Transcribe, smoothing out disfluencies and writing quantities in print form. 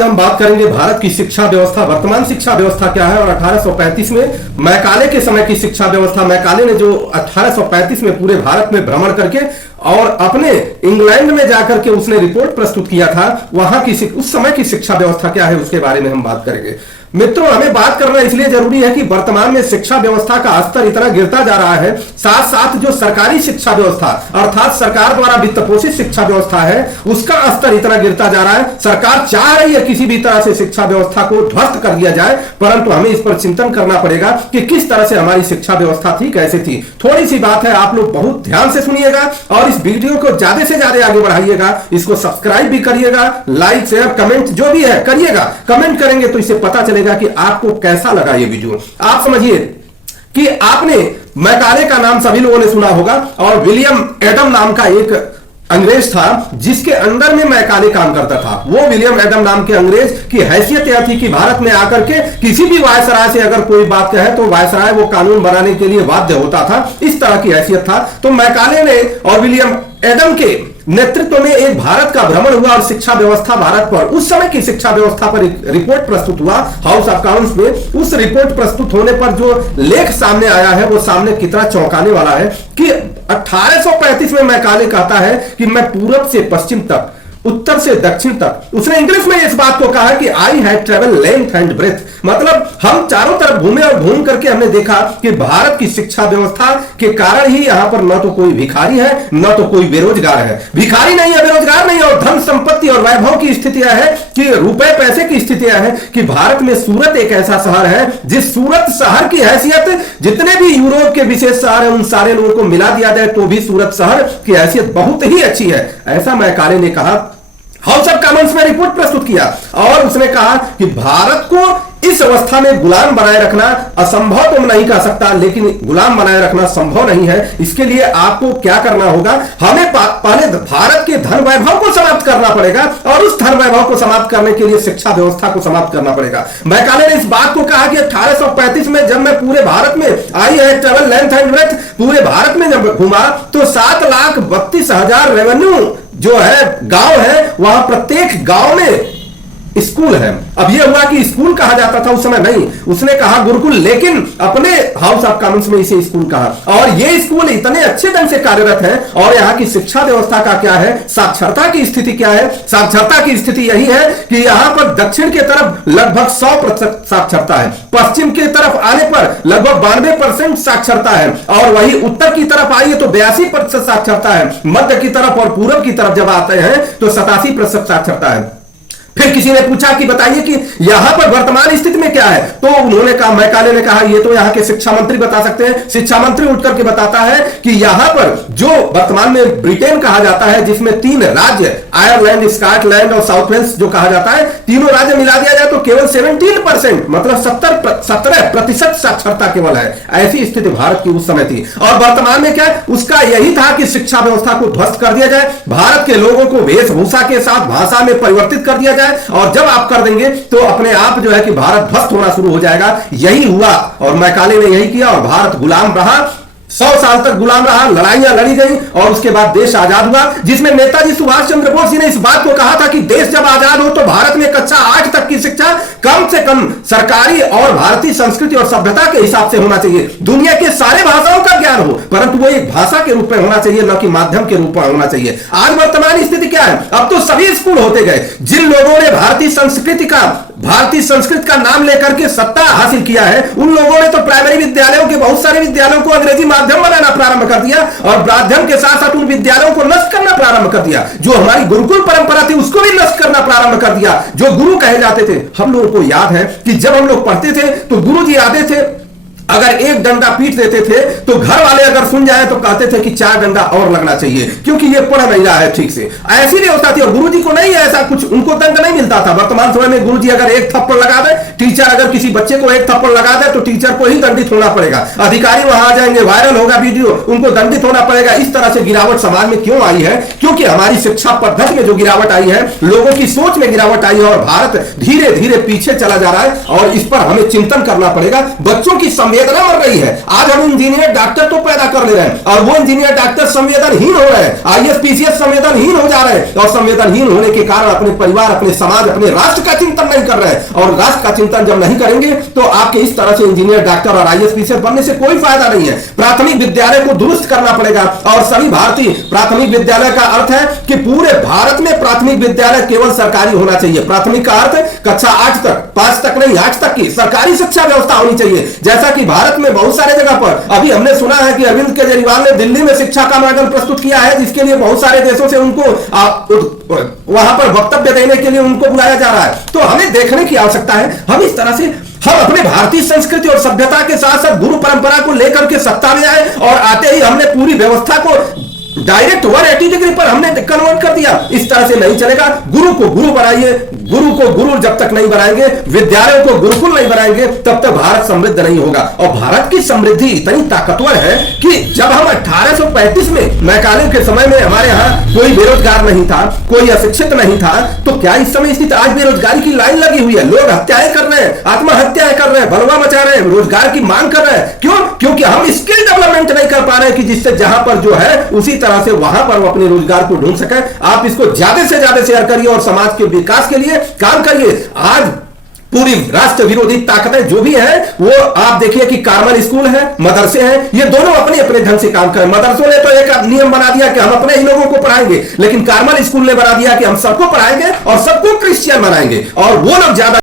हम बात करेंगे भारत की शिक्षा व्यवस्था, वर्तमान शिक्षा व्यवस्था क्या है और 1835 में मैकाले के समय की शिक्षा व्यवस्था। मैकाले ने जो 1835 में पूरे भारत में भ्रमण करके और अपने इंग्लैंड में जाकर के उसने रिपोर्ट प्रस्तुत किया था, वहां की उस समय की शिक्षा व्यवस्था क्या है उसके बारे में हम बात करेंगे। मित्रों, हमें बात करना इसलिए जरूरी है कि वर्तमान में शिक्षा व्यवस्था का स्तर इतना गिरता जा रहा है, साथ साथ जो सरकारी शिक्षा व्यवस्था अर्थात सरकार द्वारा वित्त पोषित शिक्षा व्यवस्था है उसका स्तर इतना गिरता जा रहा है। सरकार चाह रही है किसी भी तरह से शिक्षा व्यवस्था को ध्वस्त कर दिया जाए, परंतु हमें इस पर चिंतन करना पड़ेगा कि किस तरह से हमारी शिक्षा व्यवस्था थी, कैसे थी। थोड़ी सी बात है, आप लोग बहुत ध्यान से सुनिएगा और इस वीडियो को ज्यादा से ज्यादा आगे बढ़ाइएगा। इसको सब्सक्राइब भी करिएगा, लाइक शेयर कमेंट जो भी है करिएगा। कमेंट करेंगे तो इससे पता चलेगा कि आपको कैसा लगा ये वीडियो। आप समझिए कि आपने मैकाले का नाम सभी लोगों ने सुना होगा और विलियम एडम नाम का एक अंग्रेज था जिसके अंडर में मैकाले काम करता था। वो विलियम एडम नाम के अंग्रेज की हैसियत यह थी कि भारत में आकर के किसी भी वायसराय से अगर कोई बात कहे तो वायसराय वो कानून बनाने के लिए बाध्य होता था, इस तरह की हैसियत था। तो मैकाले ने और विलियम एडम के नेतृत्व में एक भारत का भ्रमण हुआ और शिक्षा व्यवस्था भारत पर, उस समय की शिक्षा व्यवस्था पर एक रिपोर्ट प्रस्तुत हुआ हाउस ऑफ कॉमन्स में। उस रिपोर्ट प्रस्तुत होने पर जो लेख सामने आया है वो सामने कितना चौंकाने वाला है कि 1835 में मैकाले कहता है कि मैं पूरब से पश्चिम तक, उत्तर से दक्षिण तक, उसने इंग्लिश में इस बात को कहा कि I have travel length and breadth, मतलब हम चारों तरफ घूमे और घूम करके हमने देखा कि भारत की शिक्षा व्यवस्था के कारण ही यहां पर न तो कोई भिखारी है न तो कोई बेरोजगार है। भिखारी नहीं है, बेरोजगार नहीं है, और धन संपत्ति और वैभव की स्थितियां है कि रुपए पैसे की स्थितियां है कि भारत में सूरत एक ऐसा शहर है जिस सूरत शहर की हैसियत जितने भी यूरोप के विशेष शहर है उन सारे लोगों को मिला दिया जाए तो भी सूरत शहर की हैसियत बहुत ही अच्छी है। ऐसा मैकाले ने कहा, हाउस ऑफ कॉमन्स में रिपोर्ट प्रस्तुत किया और उसने कहा कि भारत को इस अवस्था में गुलाम बनाए रखना असंभव तो नहीं कह सकता, लेकिन गुलाम बनाए रखना संभव नहीं है। इसके लिए आपको क्या करना होगा, हमें पहले भारत के धन वैभव को समाप्त करना पड़ेगा और उस धन वैभव को समाप्त करने के लिए शिक्षा व्यवस्था को समाप्त करना पड़ेगा। मैकाले ने इस बात को कहा कि 1835 में जब मैं पूरे भारत में आई है ट्रेवल लेंथ एंड ब्रेथ, पूरे भारत में जब घुमा तो 7,32,000 रेवेन्यू जो है गांव है, वहां प्रत्येक गांव में स्कूल है। अब यह हुआ कि स्कूल कहा जाता था उस समय नहीं, उसने कहा गुरुकुल, लेकिन अपने हाउस ऑफ कॉमन्स में इसे स्कूल कहा। और ये स्कूल इतने अच्छे ढंग से कार्यरत है। और यहाँ की शिक्षा व्यवस्था का क्या है, साक्षरता की स्थिति क्या है? साक्षरता की स्थिति यही है कि यहाँ पर दक्षिण की तरफ लगभग 100% साक्षरता है, पश्चिम की तरफ आने पर लगभग 92% साक्षरता है, और वही उत्तर की तरफ आइए तो 82% साक्षरता है, मध्य की तरफ और पूर्व की तरफ जब आते हैं तो 87% साक्षरता है। फिर किसी ने पूछा कि बताइए कि यहां पर वर्तमान स्थिति में क्या है, तो उन्होंने कहा, मैकाले ने कहा ये तो यहां के शिक्षा मंत्री बता सकते हैं। शिक्षा मंत्री उठ करके बताता है कि यहां पर जो वर्तमान में ब्रिटेन कहा जाता है जिसमें 3 राज्य आयरलैंड, स्कॉटलैंड और साउथ वेल्स जो कहा जाता है, तीनों राज्य मिला दिया जाए तो केवल 17% मतलब 17% साक्षरता केवल है। ऐसी स्थिति भारत की उस समय थी। और वर्तमान में क्या उसका यही था कि शिक्षा व्यवस्था को ध्वस्त कर दिया जाए, भारत के लोगों को वेशभूषा के साथ भाषा में परिवर्तित कर दिया जाए, और जब आप कर देंगे तो अपने आप जो है कि भारत ध्वस्त होना शुरू हो जाएगा। यही हुआ और मैकाले ने यही किया और भारत गुलाम रहा, 100 साल तक गुलाम रहा, लड़ाइयां लड़ी गई और उसके बाद देश आजाद हुआ, जिसमें नेताजी सुभाष चंद्र बोस जी ने इस बात को कहा था कि देश जब आजाद हो तो भारत में कक्षा 8 तक की शिक्षा कम से कम सरकारी और भारतीय संस्कृति और सभ्यता के हिसाब से होना चाहिए। दुनिया के सारे भाषाओं का ज्ञान हो, परंतु वो एक भाषा के रूप में होना चाहिए, न कि माध्यम के रूप में होना चाहिए। आज वर्तमान स्थिति क्या है, अब तो सभी स्कूल होते गए। जिन लोगों ने भारतीय संस्कृति का नाम लेकर के सत्ता हासिल किया है, उन लोगों ने तो प्राइमरी विद्यालयों के बहुत सारे विद्यालयों को अंग्रेजी माध्यम बनाना प्रारंभ कर दिया और माध्यम के साथ साथ उन विद्यालयों को नष्ट करना प्रारंभ कर दिया। जो हमारी गुरुकुल परंपरा थी उसको भी नष्ट करना प्रारंभ कर दिया। जो गुरु कहे जाते थे, हम लोगों को याद है कि जब हम लोग पढ़ते थे तो गुरु जी आते थे, अगर एक डंडा पीट देते थे तो घर वाले अगर सुन जाए तो कहते थे कि 4 डंडा और लगना चाहिए क्योंकि ये पढ़ नहीं रहा है ठीक से। ऐसी व्यवस्था थी और गुरुजी को नहीं ऐसा कुछ, उनको दंड नहीं मिलता था। वर्तमान समय में गुरुजी अगर एक थप्पड़ लगा दे टीचर अगर किसी बच्चे को एक थप्पड़ लगा दे तो टीचर को ही दंडित होना पड़ेगा, अधिकारी वहां आ जाएंगे, वायरल होगा वीडियो, उनको दंडित होना पड़ेगा। इस तरह से गिरावट समाज में क्यों आई है? क्योंकि हमारी शिक्षा पद्धति में जो गिरावट आई है, लोगों की सोच में गिरावट आई है और भारत धीरे धीरे पीछे चला जा रहा है और इस पर हमें चिंतन करना पड़ेगा। बच्चों की संवेदना मर रही है। आज हम इंजीनियर डॉक्टर तो पैदा कर ले रहे हैं और वो इंजीनियर डॉक्टर संवेदनहीन हो रहे हैं, आईएएस पीसीएस संवेदनहीन हो जा रहे हैं और संवेदनहीन होने के कारण अपने परिवार, अपने समाज, अपने राष्ट्र का चिंतन नहीं कर रहे हैं। और राष्ट्र का चिंतन जब नहीं करेंगे तो आपके इस तरह से इंजीनियर डॉक्टर और आईएएस पीसीएस बनने से कोई फायदा नहीं है। प्राथमिक विद्यालय को दुरुस्त करना पड़ेगा और सभी भारतीय प्राथमिक विद्यालय का अर्थ है कि पूरे भारत में प्राथमिक विद्यालय केवल सरकारी होना चाहिए। प्राथमिक का अर्थ कक्षा 8 तक, 5 तक नहीं, 8 तक की सरकारी शिक्षा व्यवस्था होनी चाहिए। जैसा कि भारत में बहुत सारे जगह पर अभी हमने सुना है कि अरविंद केजरीवाल ने दिल्ली में शिक्षा का मॉडल प्रस्तुत किया है, जिसके लिए बहुत सारे देशों से उनको वहां पर वक्तव्य देने के लिए उनको बुलाया जा रहा है। तो हमें देखने की आवश्यकता है। हम इस तरह से हम अपने भारतीय संस्कृति और सभ्यता के साथ साथ गुरु परंपरा को लेकर के सत्ता में आए और आते ही हमने पूरी व्यवस्था को डायरेक्ट 180 डिग्री पर हमने कन्वर्ट कर दिया। इस तरह से नहीं चलेगा। गुरु को गुरु बनाइए, गुरु को गुरु जब तक नहीं बनाएंगे, विद्यालयों को गुरुकुल नहीं बनाएंगे, तब तक भारत समृद्ध नहीं होगा। और भारत की समृद्धि इतनी ताकतवर है कि जब हम 1835 में मैकाले के समय में हमारे यहाँ कोई बेरोजगार नहीं था, कोई अशिक्षित नहीं था, तो क्या इस समय स्थिति? आज बेरोजगारी की लाइन लगी हुई है, लोग हत्याएं कर रहे हैं, आत्महत्याएं कर रहे हैं, बलवा मचा रहे हैं, रोजगार की मांग कर रहे हैं। क्यों? क्योंकि हम स्किल डेवलपमेंट नहीं कर पा रहे हैं कि जिससे जहां पर जो है उसी तरह से वहां पर वो अपने रोजगार को ढूंढ सके। आप इसको ज्यादा से ज्यादा शेयर करिए और समाज के विकास के लिए काम करिए। आज पूरी राष्ट्र विरोधी ताकतें जो भी है वो आप देखिए कि कार्मल स्कूल है, मदरसे हैं, ये दोनों अपने अपने ढंग से काम करें। मदरसों ने तो एक नियम बना दिया कि हम अपने ही लोगों को पढ़ाएंगे, लेकिन कार्मल स्कूल ने बना दिया कि हम सबको पढ़ाएंगे और सबको क्रिश्चियन बनाएंगे और वो लोग ज्यादा